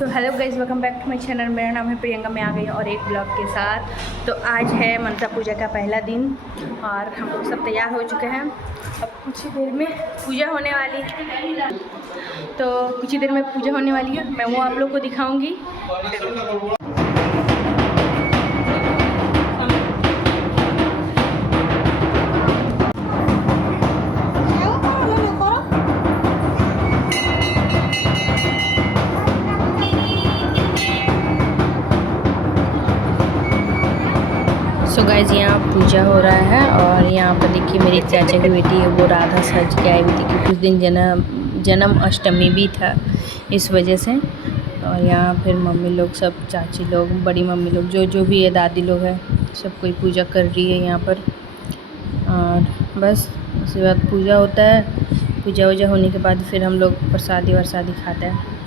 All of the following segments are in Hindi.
So hello guys, welcome back to my channel. मेरा नाम है प्रियंका। मैं आ गई हूँ और एक ब्लॉग के साथ। तो आज है मनसा पूजा का पहला दिन और हम लोग सब तैयार हो चुके हैं। अब कुछ ही देर में पूजा होने वाली है, तो कुछ ही देर में पूजा होने वाली है। मैं वो आप लोग को दिखाऊंगी। सो गाइज, यहाँ पूजा हो रहा है और यहाँ पर देखिए मेरी चाचा की बेटी है, वो राधा सज के आई हुई थी क्योंकि उस दिन जन्म अष्टमी भी था, इस वजह से। और यहाँ फिर मम्मी लोग सब, चाची लोग, बड़ी मम्मी लोग, जो भी है, दादी लोग हैं, सब कोई पूजा कर रही है यहाँ पर। और बस उसके बाद पूजा होता है। पूजा वूजा होने के बाद फिर हम लोग प्रसादी वरसादी खाते हैं।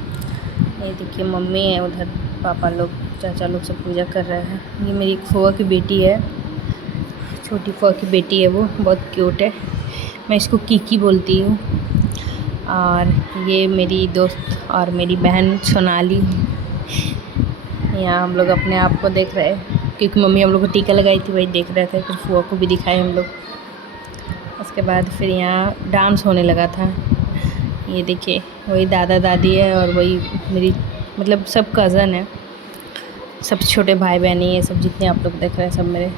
ये देखिए मम्मी है उधर, पापा लोग, चाचा लोग सब पूजा कर रहे हैं। ये मेरी फुआ की बेटी है, छोटी फुआ की बेटी है, वो बहुत क्यूट है। मैं इसको कीकी बोलती हूँ। और ये मेरी दोस्त और मेरी बहन सोनाली। यहाँ हम लोग अपने आप को देख रहे हैं क्योंकि मम्मी हम लोग को टीका लगाई थी, वही देख रहे थे। फिर फुआ को भी दिखाए हम लोग। उसके बाद फिर यहाँ डांस होने लगा था। ये देखिए वही दादा दादी है और वही मेरी मतलब सब कज़न है, सब छोटे भाई बहन ही है, सब जितने आप लोग देख रहे हैं सब मेरे।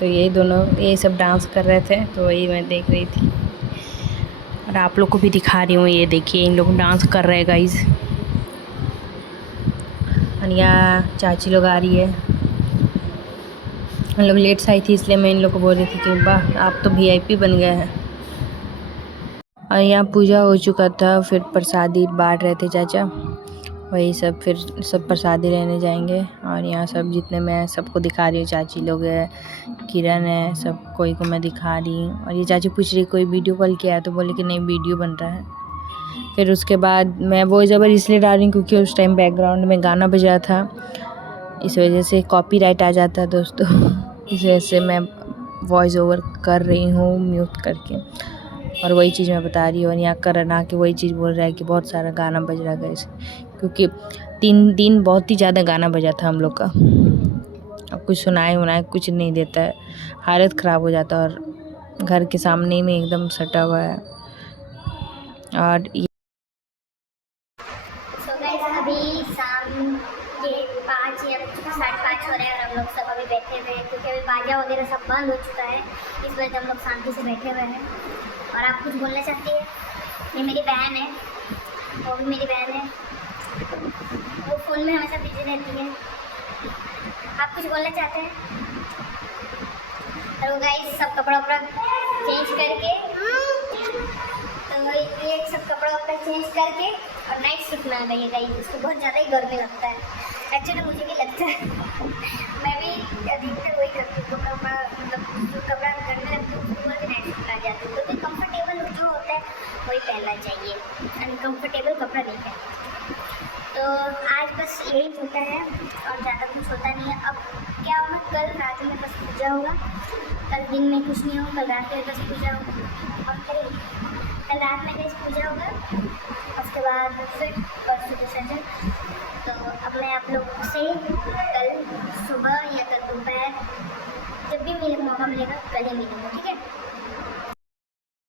तो यही दोनों ये सब डांस कर रहे थे, तो वही मैं देख रही थी और आप लोग को भी दिखा रही हूँ। ये देखिए इन लोग डांस कर रहे हैं गाइज। और यहाँ चाची लोग आ रही है। हम लोग लेट से आई थी, इसलिए मैं इन लोग को बोल रही थी कि वाह आप तो VIP बन गए हैं। और यहाँ पूजा हो चुका था, फिर प्रसादी बांट रहे थे चाचा, वही सब। फिर सब प्रसादी लेने जाएंगे। और यहाँ सब जितने मैं सबको दिखा रही हूँ, चाची लोग है, किरण है, सब कोई को मैं दिखा रही हूँ। और ये चाची पूछ रही कोई वीडियो कॉल किया है, तो बोले कि नहीं वीडियो बन रहा है। फिर उसके बाद मैं वॉइस ओवर इसलिए डाल रही हूँ क्योंकि उस टाइम बैकग्राउंड में गाना बजा था, इस वजह से कॉपीराइट आ जाता है दोस्तों। इस वजह से मैं वॉइस ओवर कर रही हूँ म्यूट करके, और वही चीज़ मैं बता रही हूँ। और यहाँ करण आके वही चीज़ बोल रहा है कि बहुत सारा गाना बज रहा है, क्योंकि 3 दिन बहुत ही ज़्यादा गाना बजा था हम लोग का। अब कुछ सुनाए उनाए कुछ नहीं देता है, हालत ख़राब हो जाता है। और घर के सामने में एकदम सटा हुआ है। और अभी शाम के 5 या 5:30 हो रहे हैं और हम लोग सब अभी बैठे हुए हैं क्योंकि अभी बाजा वगैरह सब बंद हो चुका है। इस वजह से हम लोग शांति से बैठे हुए हैं। और आप कुछ बोलना चाहती है? ये मेरी बहन है, वो भी मेरी बहन है, वो फ़ोन में हमेशा बिजी रहती है। आप कुछ बोलना चाहते हैं? तो गाइस सब कपड़ा वपड़ा चेंज करके, तो ये सब कपड़ा वपड़ा चेंज करके और नाइट शिफ्ट में आ गई है गाइस। उसको बहुत ज़्यादा ही गर्मी लगता है, एक्चुअली मुझे भी लगता है। मैं भी अधिकतर वही करती हूँ, कपड़ा मतलब जो कपड़ा गर्मी लगती है उसको भी नाइट शिफ्ट आ जाती हूँ, क्योंकि कंफर्टेबल जो होता है वही पहनना चाहिए, अनकम्फर्टेबल कपड़ा नहीं पहनना। तो आज बस यही होता है और ज़्यादा कुछ होता नहीं है। अब क्या होगा, कल रात में बस पूजा होगा, कल दिन में कुछ नहीं होगा, कल रात में बस पूजा होगा। और कल रात में बस पूजा होगा, उसके बाद फिर परसों विसर्जन। तो अब मैं आप लोगों से कल सुबह या कल दोपहर जब भी मेरे मौका मिलेगा कल ही मिलूँगा, ठीक है?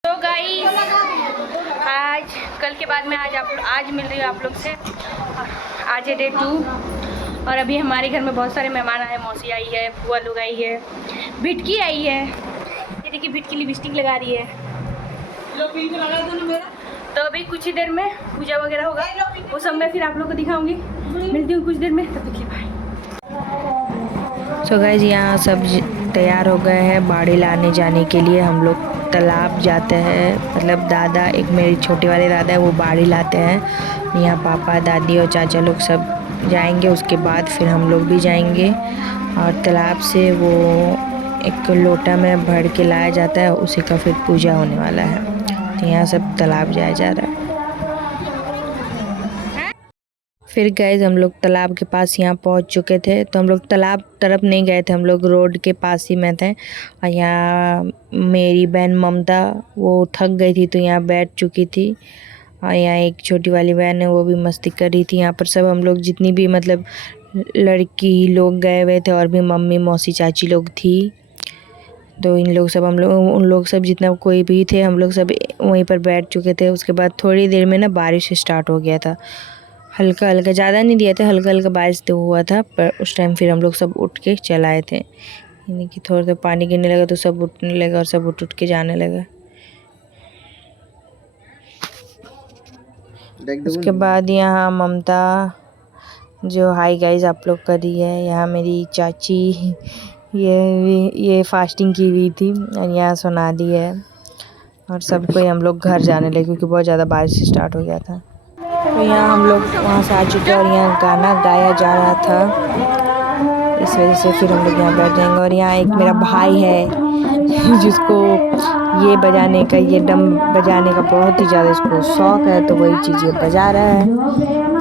तो गाइस आज कल के बाद मैं आज मिल रही हूँ आप लोग से। आज है Day 2 और अभी हमारे घर में बहुत सारे मेहमान आए। मौसी आई है, बुआ लोग आई है, भिटकी आई है। ये देखिए भिटकी लिपस्टिक लगा रही है। तो अभी कुछ ही देर में पूजा वगैरह होगा, वो सब मैं फिर आप लोग को दिखाऊंगी। मिलती हूँ कुछ देर में, तब देखिए बाय। सो गाइस यहाँ सब तैयार हो गए हैं बाड़ी लाने जाने के लिए। हम लोग तालाब जाते हैं, मतलब दादा, एक मेरी छोटे वाले दादा है, वो बाड़ी लाते हैं। यहाँ पापा दादी और चाचा लोग सब जाएंगे, उसके बाद फिर हम लोग भी जाएंगे। और तालाब से वो एक लोटा में भर के लाया जाता है, उसी का फिर पूजा होने वाला है। तो यहाँ सब तालाब जाया जा रहा है। फिर गाइस हम लोग तालाब के पास यहाँ पहुँच चुके थे। तो हम लोग तालाब तरफ नहीं गए थे, हम लोग रोड के पास ही में थे। और यहाँ मेरी बहन ममता वो थक गई थी, तो यहाँ बैठ चुकी थी। और यहाँ एक छोटी वाली बहन है, वो भी मस्ती कर रही थी। यहाँ पर सब हम लोग जितनी भी मतलब लड़की लोग गए हुए थे और भी मम्मी मौसी चाची लोग थी, तो इन लोग सब हम लोग उन लोग सब जितना कोई भी थे हम लोग सब वहीं पर बैठ चुके थे। उसके बाद थोड़ी देर में ना बारिश स्टार्ट हो गया था, हल्का हल्का, ज़्यादा नहीं दिया था, हल्का हल्का बारिश तो हुआ था। पर उस टाइम फिर हम लोग सब उठ के चल आए थे, यानी कि थोड़ा सा पानी गिरने लगा तो सब उठने लगा और सब उठ के जाने लगा। उसके बाद यहाँ ममता जो हाई गाइस आप लोग कर रही है, यहाँ मेरी चाची ये फास्टिंग की हुई थी, और यहाँ सोनाली है, और सब कोई हम लोग घर जाने लगे क्योंकि बहुत ज़्यादा बारिश स्टार्ट हो गया था। तो यहाँ हम लोग वहाँ से आ चुके और यहाँ गाना गाया जा रहा था, इस वजह से फिर हम लोग यहाँ बैठ जाएंगे। और यहाँ एक मेरा भाई है जिसको ये बजाने का, ये डम बजाने का बहुत ही ज़्यादा इसको शौक़ है, तो वही चीज़ ये बजा रहा है।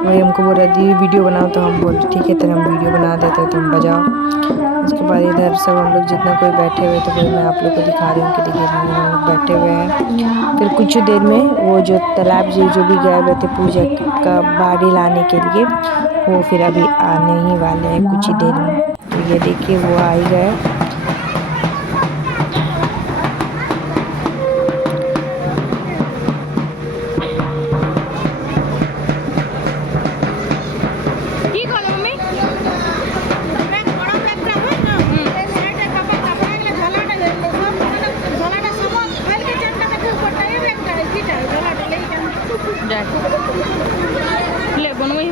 वही हमको बोल रहा थी वीडियो बनाओ, तो हम बोले ठीक है तेरा हम वीडियो बना देते हैं, तुम बजाओ। उसके बाद इधर सब हम लोग जितना कोई बैठे हुए तो वही मैं आप लोग को दिखा रही हूँ कि देखिए हम लोग बैठे हुए हैं। फिर कुछ देर में वो जो तालाब जी जो भी गए हुए थे पूजा का बाड़ी लाने के लिए, वो फिर अभी आने ही वाले हैं कुछ ही देर में। तो ये देखिए वो आ ही गए। ले बनवाई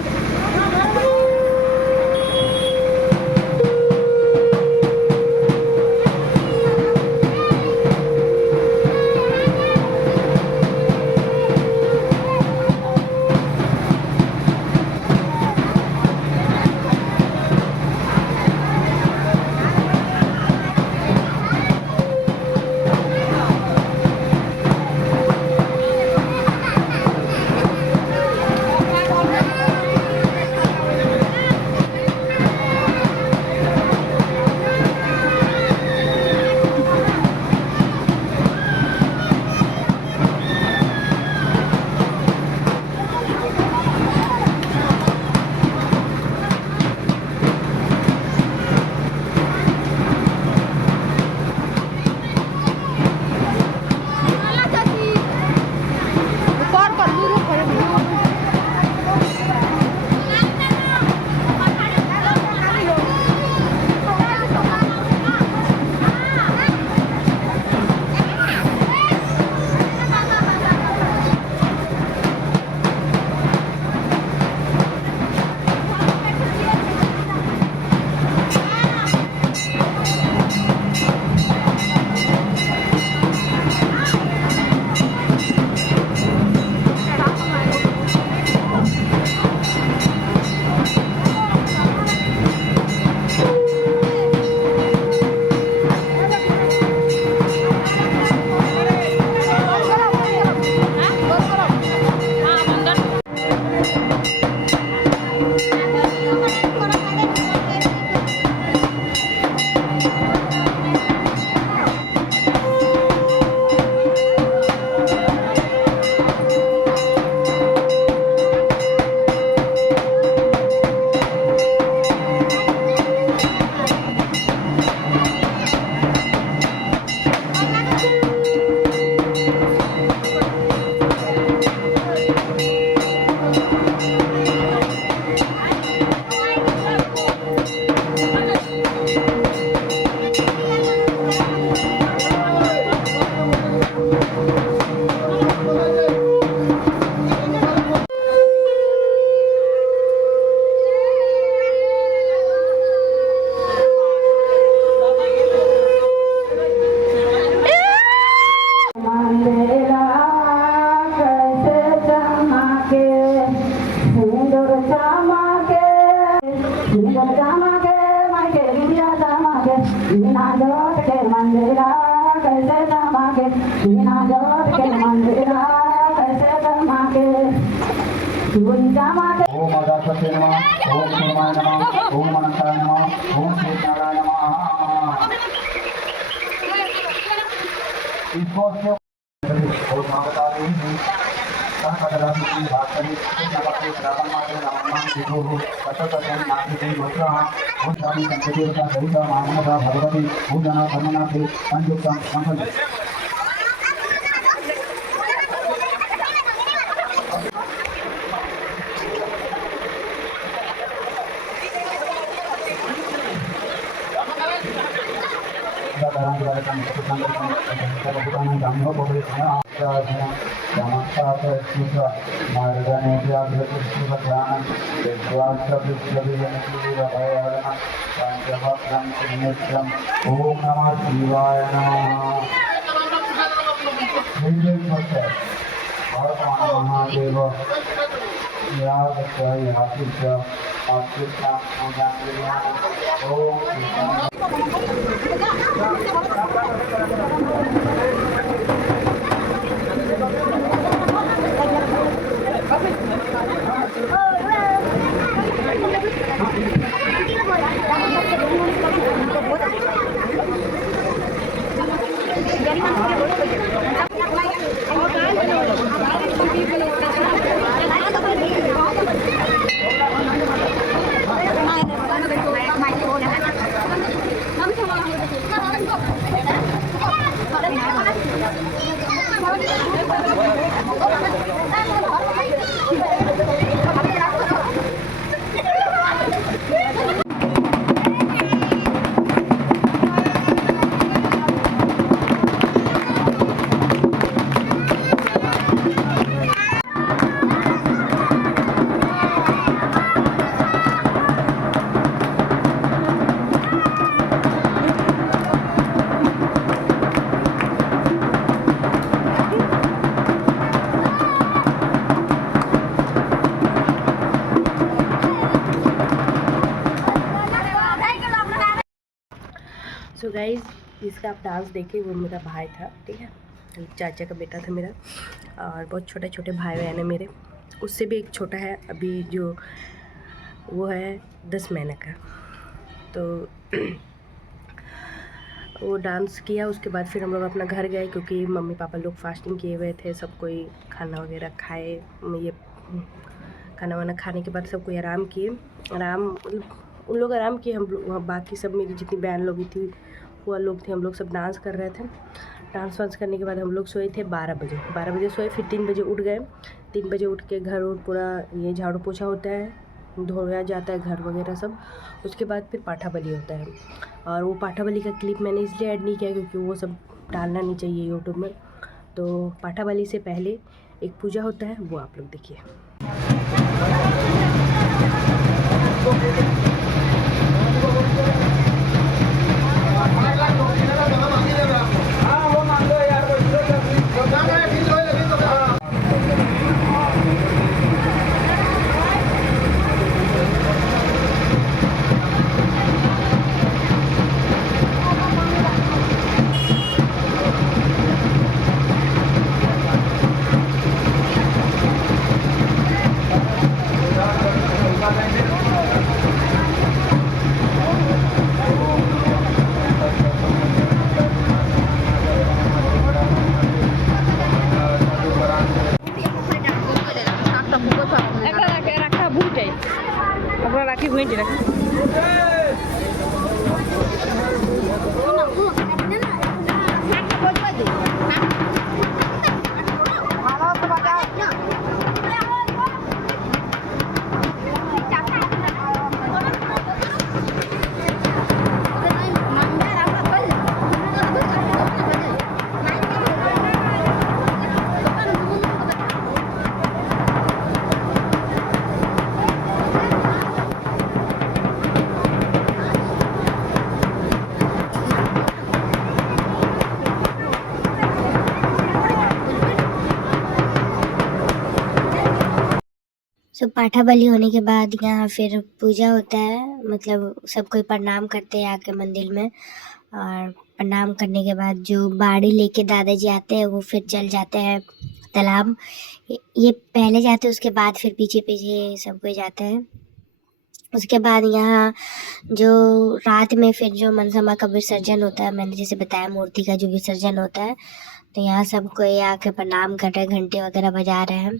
ओम अदासते नमः, ओम सूर्याय नमः, ओम अनंताय नमः, ओम सूर्याय नमः। इसको और मांगता नहीं कर्कटराशि की बात करें तो श्रावण मास में नाम देखो हो कटक नाथ के वस्त्र भूत स्वामी संकेत का सहित मानवता भगवती भूजना धर्मना से संयुक्त संपन्न ओम नमः शिवाय नमः महादेव सो गाइज जिसका आप डांस देखे वो मेरा भाई था, ठीक है, चाचा का बेटा था मेरा। और बहुत छोटे छोटे भाई बहन है मेरे, उससे भी एक छोटा है अभी जो वो है 10 महीने का। तो वो डांस किया, उसके बाद फिर हम लोग अपना घर गए क्योंकि मम्मी पापा लोग फास्टिंग किए हुए थे। सब कोई खाना वगैरह खाए, ये खाना वाना खाने के बाद सब कोई आराम किए। उन लोग आराम किए, हम लोग वहाँ बाकी सब मेरी जितनी बहन लोग थी वो लोग थे, हम लोग सब डांस कर रहे थे। डांस वांस करने के बाद हम लोग सोए थे 12 बजे सोए, फिर 3 बजे उठ गए। 3 बजे उठ के घर और पूरा ये झाड़ू पोछा होता है, धोया जाता है घर वगैरह सब। उसके बाद फिर पाठा बलि होता है, और वो पाठा बलि का क्लिप मैंने इसलिए ऐड नहीं किया क्योंकि वो सब डालना नहीं चाहिए यूट्यूब में। तो पाठा बलि से पहले एक पूजा होता है, वो आप लोग देखिए। রাখি ঘুঁটে রাখি सो पाठा बलि होने के बाद यहाँ फिर पूजा होता है, मतलब सब कोई प्रणाम करते हैं आके मंदिर में। और प्रणाम करने के बाद जो बाड़ी लेके दादाजी आते हैं वो फिर चल जाते हैं तालाब। ये पहले जाते हैं, उसके बाद फिर पीछे पीछे सब कोई जाते हैं। उसके बाद यहाँ जो रात में फिर जो मनसमा का विसर्जन होता है, मैंने जैसे बताया मूर्ति का जो विसर्जन होता है, तो यहाँ सब कोई आके प्रणाम कर रहे हैं, घंटे वगैरह बजा रहे हैं।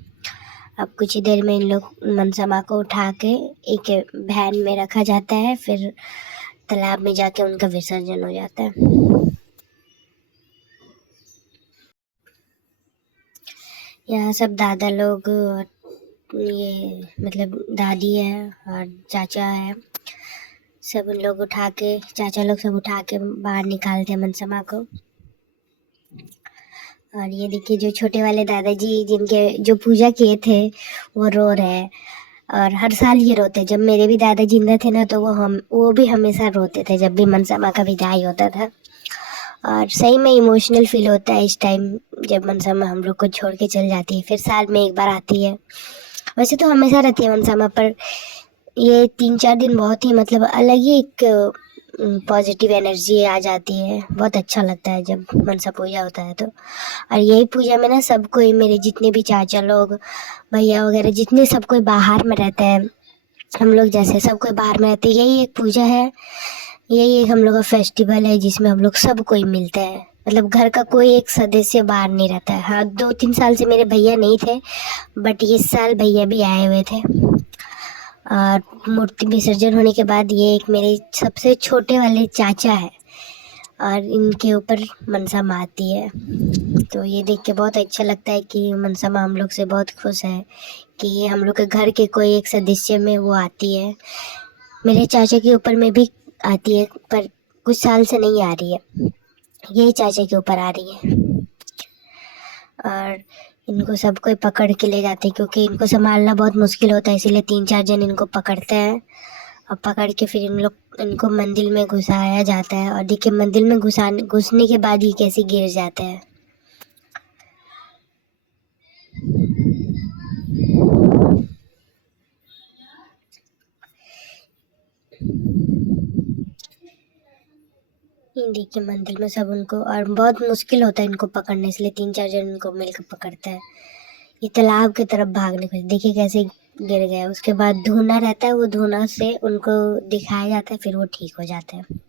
अब कुछ ही देर में इन लोग मनसा माँ को उठा के एक वैन में रखा जाता है, फिर तालाब में जाके उनका विसर्जन हो जाता है। यहाँ सब दादा लोग और ये मतलब दादी है और चाचा है, सब उन लोग उठा के, चाचा लोग सब उठा के बाहर निकालते हैं मनसा माँ को। और ये देखिए जो छोटे वाले दादाजी जिनके जो पूजा किए थे वो रो रहे हैं, और हर साल ये रोते। जब मेरे भी दादा जिंदा थे ना, तो वो भी हमेशा रोते थे जब भी मनसा माँ का विदाई होता था। और सही में इमोशनल फील होता है इस टाइम जब मनसा माँ हम लोग को छोड़ के चल जाती है। फिर साल में एक बार आती है, वैसे तो हमेशा रहती है मनसा माँ, पर ये 3-4 दिन बहुत ही मतलब अलग ही एक पॉजिटिव एनर्जी आ जाती है। बहुत अच्छा लगता है जब मनसा पूजा होता है तो। और यही पूजा में ना सब कोई, मेरे जितने भी चाचा लोग, भैया वगैरह, जितने सब कोई बाहर में रहते हैं, हम लोग जैसे सब कोई बाहर में रहते हैं, यही एक पूजा है, यही एक हम लोग का फेस्टिवल है जिसमें हम लोग सब कोई मिलते हैं। मतलब घर का कोई एक सदस्य बाहर नहीं रहता है। हाँ, 2-3 साल से मेरे भैया नहीं थे, बट इस साल भैया भी आए हुए थे। और मूर्ति विसर्जन होने के बाद ये एक मेरे सबसे छोटे वाले चाचा है, और इनके ऊपर मनसा माँ आती है। तो ये देख के बहुत अच्छा लगता है कि मनसा माँ हम लोग से बहुत खुश है कि ये हम लोग के घर के कोई एक सदस्य में वो आती है। मेरे चाचा के ऊपर में भी आती है, पर कुछ साल से नहीं आ रही है, यही चाचा के ऊपर आ रही है। और इनको सब कोई पकड़ के ले जाते हैं, क्योंकि इनको संभालना बहुत मुश्किल होता है, इसीलिए 3-4 जन इनको पकड़ते हैं। और पकड़ के फिर इनको मंदिर में घुसाया जाता है। और देखिए मंदिर में घुसने के बाद ये कैसे गिर जाते हैं। ये देखिए मंदिर में सब उनको, और बहुत मुश्किल होता है इनको पकड़ने, इसलिए 3-4 जन इनको मिलकर पकड़ते हैं। ये तालाब की तरफ भागने को, देखिए कैसे गिर गया। उसके बाद धुना रहता है, वो धुना से उनको दिखाया जाता है, फिर वो ठीक हो जाते हैं।